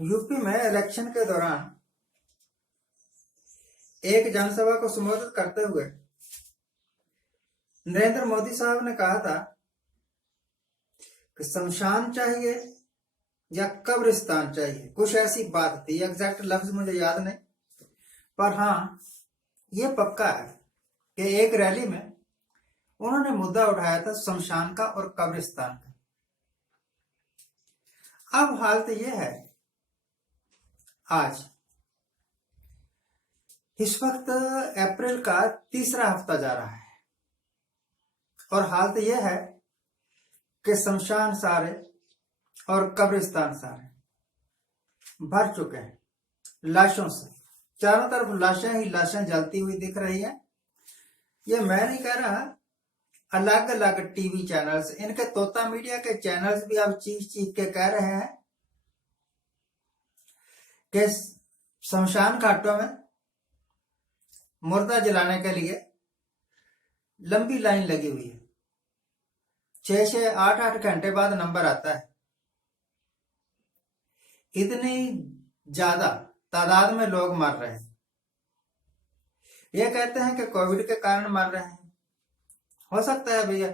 UP में election के दौरान एक जनसभा को संबोधित करते हुए नरेंद्र मोदी साहब ने कहा था कि शमशान चाहिए या कब्रिस्तान चाहिए, कुछ ऐसी बात थी। एग्जैक्ट लफ्ज मुझे याद नहीं, पर हाँ ये पक्का है कि एक रैली में उन्होंने मुद्दा उठाया था शमशान का और कब्रिस्तान का। अब हालत यह है, आज इस वक्त अप्रैल का तीसरा हफ्ता जा रहा है और हालत यह है कि शमशान सारे और कब्रिस्तान सारे भर चुके हैं लाशों से। चारों तरफ लाशें ही लाशें जलती हुई दिख रही हैं। ये मैं नहीं कह रहा, अलग अलग टीवी चैनल्स, इनके तोता मीडिया के चैनल्स भी अब चीख चीख के कह रहे हैं कि शमशान घाटों में मुर्दा जलाने के लिए लंबी लाइन लगी हुई है। 6-6, 8-8 घंटे बाद नंबर आता है। इतनी ज्यादा तादाद में लोग मर रहे हैं। ये कहते हैं कि कोविड के कारण मर रहे हैं। हो सकता है भैया,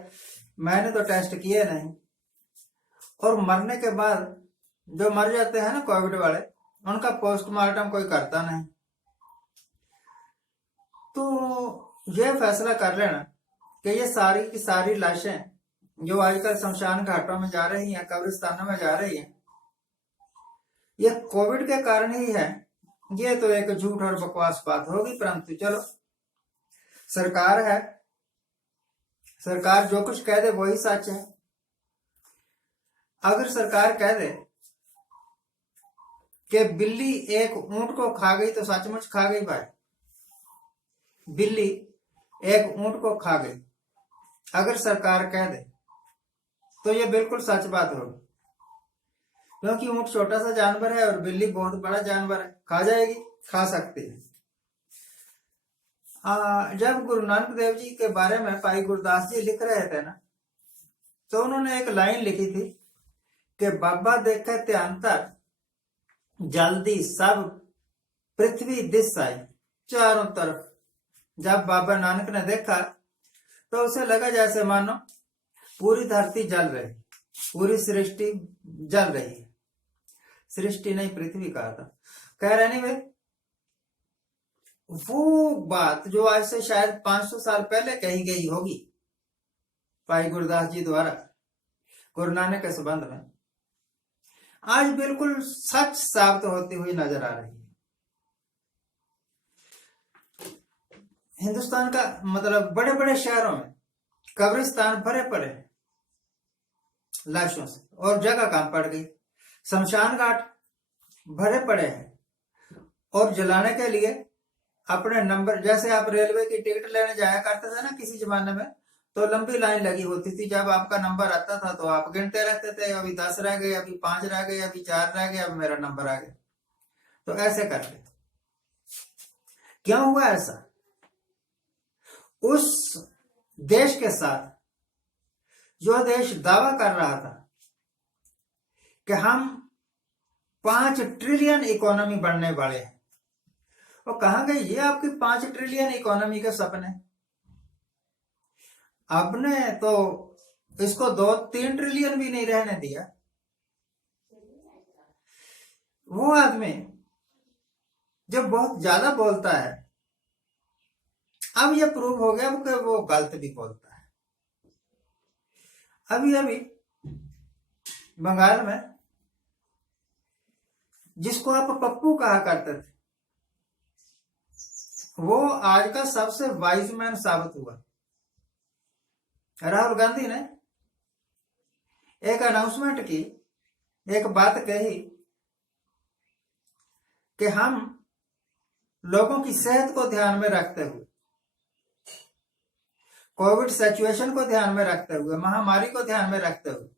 मैंने तो टेस्ट किए नहीं। और मरने के बाद जो मर जाते हैं ना कोविड वाले, उनका पोस्टमार्टम कोई करता नहीं। तो ये फैसला कर लेना कि ये सारी की सारी लाशें जो आजकल शमशान घाटों में जा रही हैं, कब्रिस्तानों में जा रही हैं, ये कोविड के कारण ही है। ये तो एक झूठ और बकवास बात होगी, परंतु चलो, सरकार है, सरकार जो कुछ कह दे वही सच है। अगर सरकार कह दे कि बिल्ली एक ऊंट को खा गई तो सचमुच खा गई भाई। बिल्ली एक ऊंट को खा गई, अगर सरकार कह दे तो ये बिल्कुल सच बात होगी, क्योंकि ऊंट छोटा सा जानवर है और बिल्ली बहुत बड़ा जानवर है। खा जाएगी, खा सकती है। जब गुरु नानक देव जी के बारे में भाई गुरदास जी लिख रहे थे ना, तो उन्होंने एक लाइन लिखी थी कि बाबा देखे त्यांतर जल्दी सब पृथ्वी दिस आई। चारों तरफ जब बाबा नानक ने देखा तो उसे लगा जैसे मानो पूरी धरती जल रही, पूरी सृष्टि जल रही है। सृष्टि नहीं, पृथ्वी कहा था। कह रहे नहीं भाई, वो बात जो आज से शायद 500 साल पहले कही गई होगी भाई गुरदास जी द्वारा गुरु नानक के संबंध में, आज बिल्कुल सच साबित होती हुई नजर आ रही है। हिंदुस्तान का मतलब बड़े बड़े शहरों में कब्रिस्तान भरे पड़े लाशों से और जगह कम पड़ गई। शमशान घाट भरे पड़े हैं और जलाने के लिए अपने नंबर, जैसे आप रेलवे की टिकट लेने जाया करते थे ना किसी जमाने में, तो लंबी लाइन लगी होती थी। जब आपका नंबर आता था तो आप गिनते रहते थे, अभी 10 रह गए, अभी 5 रह गए, अभी 4 रह गए, अब मेरा नंबर आ गया। तो ऐसे करके क्यों हुआ ऐसा? उस देश के साथ जो देश दावा कर रहा था कि हम 5 ट्रिलियन इकोनॉमी बनने वाले हैं, वो कहां गई ये आपकी 5 ट्रिलियन इकोनॉमी के सपने? आपने तो इसको 2-3 ट्रिलियन भी नहीं रहने दिया। वो आदमी जो बहुत ज्यादा बोलता है, अब यह प्रूव हो गया कि वो गलत भी बोलता है। अभी अभी बंगाल में जिसको आप पप्पू कहा करते थे, वो आज का सबसे वाइज मैन साबित हुआ। राहुल गांधी ने एक अनाउंसमेंट की, एक बात कही कि हम लोगों की सेहत को ध्यान में रखते हुए, कोविड सिचुएशन को ध्यान में रखते हुए, महामारी को ध्यान में रखते हुए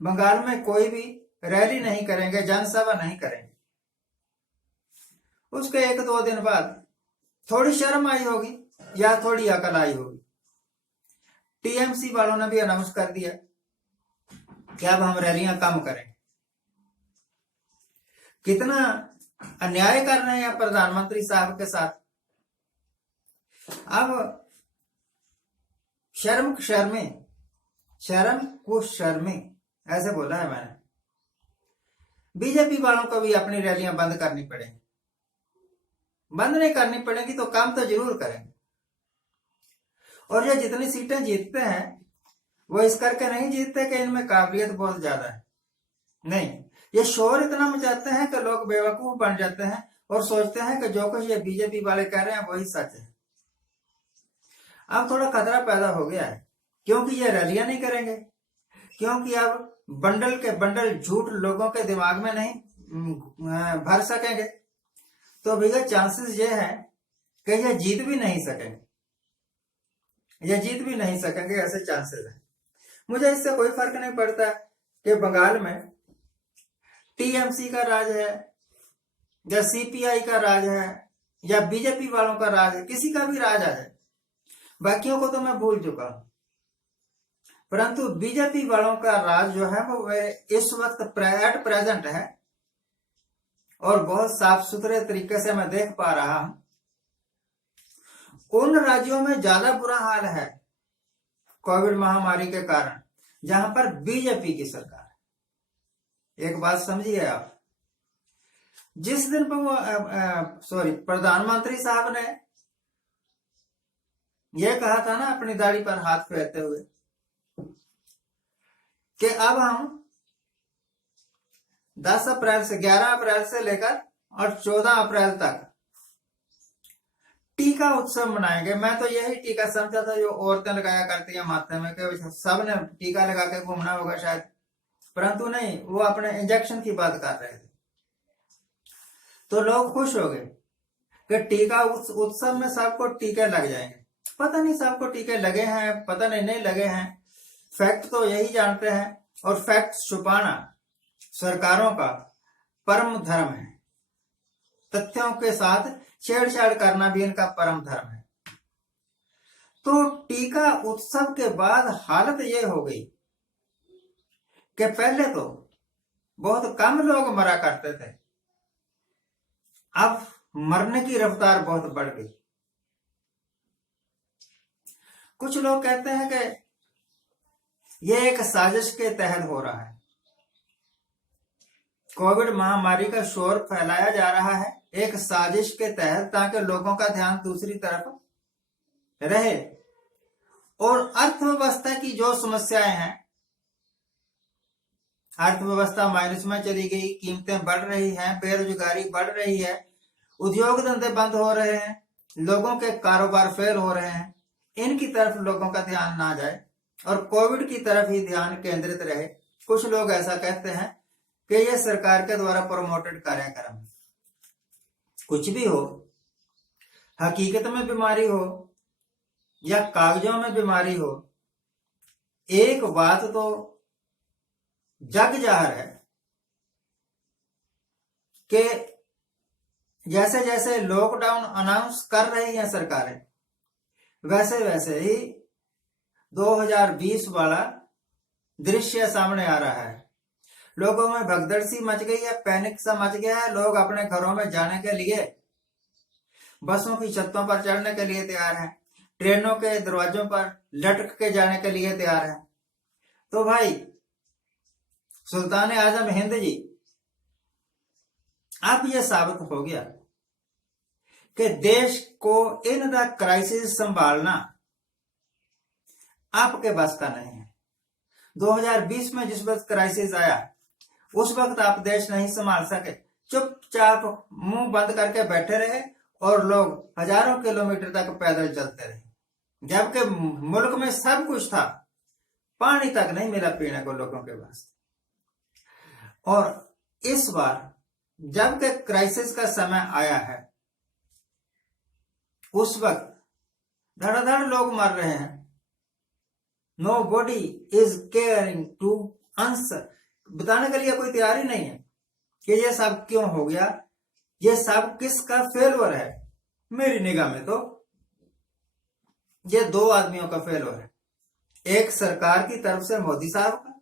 बंगाल में कोई भी रैली नहीं करेंगे, जनसभा नहीं करेंगे। उसके 1-2 दिन बाद थोड़ी शर्म आई होगी या थोड़ी अकल आई होगी। टीएमसी वालों ने भी अनाउंस कर दिया कि अब हम रैलियां कम करेंगे। कितना अन्याय कर रहे हैं प्रधानमंत्री साहब के साथ। अब शर्म को शर्मे ऐसे बोला है मैंने। बीजेपी वालों को भी अपनी रैलियां बंद करनी पड़ेगी। बंद नहीं करनी पड़ेगी तो काम तो जरूर करेंगे। और ये जितनी सीटें जीतते हैं वो इस करके नहीं जीतते कि इनमें काबिलियत बहुत ज्यादा है, नहीं, ये शोर इतना मचाते हैं कि लोग बेवकूफ बन जाते हैं और सोचते हैं कि जो कुछ ये बीजेपी वाले कह रहे हैं वही सच है। अब थोड़ा खतरा पैदा हो गया है, क्योंकि ये रैलियां नहीं करेंगे, क्योंकि अब बंडल के बंडल झूठ लोगों के दिमाग में नहीं भर सकेंगे, तो भैया चांसेस ये है कि ये जीत भी नहीं सकेंगे, ऐसे चांसेस है। मुझे इससे कोई फर्क नहीं पड़ता कि बंगाल में टीएमसी का राज है या सीपीआई का राज है या बीजेपी वालों का राज है, किसी का भी राज आ जाए, बाकियों को तो मैं भूल चुका हूं, परंतु बीजेपी वालों का राज जो है वो इस वक्त एट प्रेजेंट है और बहुत साफ सुथरे तरीके से मैं देख पा रहा हूं। उन राज्यों में ज्यादा बुरा हाल है कोविड महामारी के कारण जहां पर बीजेपी की सरकार है। एक बात समझिए आप, जिस दिन पर वो प्रधानमंत्री साहब ने यह कहा था ना अपनी दाढ़ी पर हाथ फेरते हुए कि अब हम 10 अप्रैल से 11 अप्रैल से लेकर और 14 अप्रैल तक टीका उत्सव मनाएंगे। मैं तो यही टीका समझा था जो औरतें लगाया करती हैं माथे में, कि सब ने टीका लगा के घूमना होगा शायद, परंतु नहीं, वो अपने इंजेक्शन की बात कर रहे थे। तो लोग खुश हो गए कि टीका उत्सव में सबको टीके लग जाएंगे। पता नहीं सबको टीके लगे हैं, पता नहीं लगे हैं, फैक्ट तो यही जानते हैं। और फैक्ट छुपाना सरकारों का परम धर्म है, तथ्यों के साथ छेड़छाड़ करना भी इनका परम धर्म है। तो टीका उत्सव के बाद हालत ये हो गई कि पहले तो बहुत कम लोग मरा करते थे, अब मरने की रफ्तार बहुत बढ़ गई। कुछ लोग कहते हैं कि यह एक साजिश के तहत हो रहा है, कोविड महामारी का शोर फैलाया जा रहा है एक साजिश के तहत, ताकि लोगों का ध्यान दूसरी तरफ रहे और अर्थव्यवस्था की जो समस्याएं हैं, अर्थव्यवस्था माइनस में चली गई, कीमतें बढ़ रही हैं, बेरोजगारी बढ़ रही है, उद्योग धंधे बंद हो रहे हैं, लोगों के कारोबार फेल हो रहे हैं, इनकी तरफ लोगों का ध्यान ना जाए और कोविड की तरफ ही ध्यान केंद्रित रहे। कुछ लोग ऐसा कहते हैं कि यह सरकार के द्वारा प्रमोटेड कार्यक्रम है। कुछ भी हो, हकीकत में बीमारी हो या कागजों में बीमारी हो, एक बात तो जग जाहिर है कि जैसे जैसे लॉकडाउन अनाउंस कर रही हैं सरकारें, वैसे वैसे ही 2020 वाला दृश्य सामने आ रहा है। लोगों में भगदड़ सी मच गई है, पैनिक सा मच गया है। लोग अपने घरों में जाने के लिए बसों की छतों पर चढ़ने के लिए तैयार हैं, ट्रेनों के दरवाजों पर लटक के जाने के लिए तैयार हैं। तो भाई सुल्तान आजम हिंद जी, अब यह साबित हो गया कि देश को इन द क्राइसिस संभालना आपके बस का नहीं है। 2020 में जिस वक्त क्राइसिस आया उस वक्त आप देश नहीं संभाल सके, चुपचाप मुंह बंद करके बैठे रहे और लोग हजारों किलोमीटर तक पैदल चलते रहे, जबकि मुल्क में सब कुछ था, पानी तक नहीं मिला पीने को लोगों के पास। और इस बार जबकि क्राइसिस का समय आया है, उस वक्त धड़ाधड़ लोग मर रहे हैं, nobody is caring to answer, बताने के लिए कोई तैयार ही नहीं है कि ये सब क्यों हो गया, ये सब किसका फेलवर है। मेरी निगाह में तो ये दो आदमियों का फेलवर है, एक सरकार की तरफ से मोदी साहब का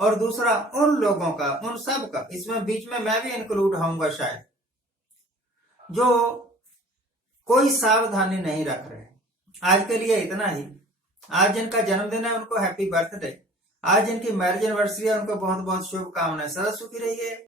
और दूसरा उन लोगों का, उन सब का, इसमें बीच में मैं भी इंक्लूड होऊंगा शायद, जो कोई सावधानी नहीं रख रहे। आज के लिए इतना ही। आज जिनका जन्मदिन है उनको हैप्पी बर्थडे, आज जिनकी मैरिज एनिवर्सरी है उनको बहुत बहुत शुभकामनाएं। सदा सुखी रहिए।